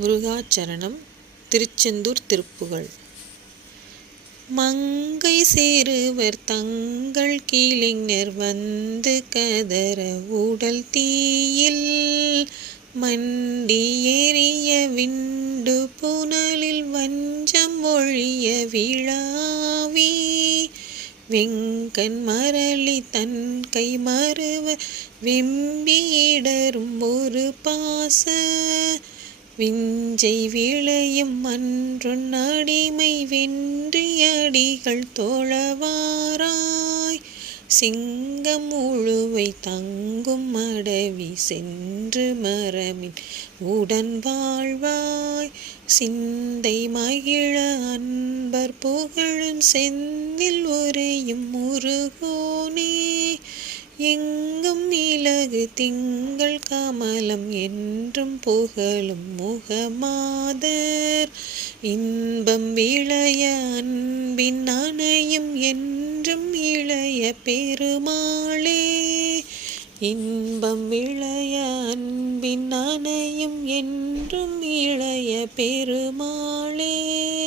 முருகாச்சரணம். திருச்செந்தூர் திருப்புகழ். மங்கை சேருவர் தங்கள் கிளைஞர் வந்து கதற உடல் தீயில் மண்டி எறிய விண்டு புனலில் வஞ்சம் ஒழிய விழாவி வெங்கண் மரளி தன் கை மறுவ வெம்பியிடரும் ஒரு பாச விஞ்சை விளையும் அன்றொன் அடிமை வென்றி அடிகள் தோழவாராய் சிங்கம் உழுவை தங்கும் அடவி சென்று மரமின் உடன் வாழ்வாய் சிந்தை மகிழ அன்பர் புகழும் செந்தில் உரையும் முருகோனே எங்கும் இலகு திங்கள் கமலம் என்றும் புகழும் முகமாதர் இன்பம் விளைய அன்பின் அணையும் என்றும் இளைய பெருமாளே இன்பம் விளைய அன்பின் அணையும் என்றும் இளைய பெருமாளே.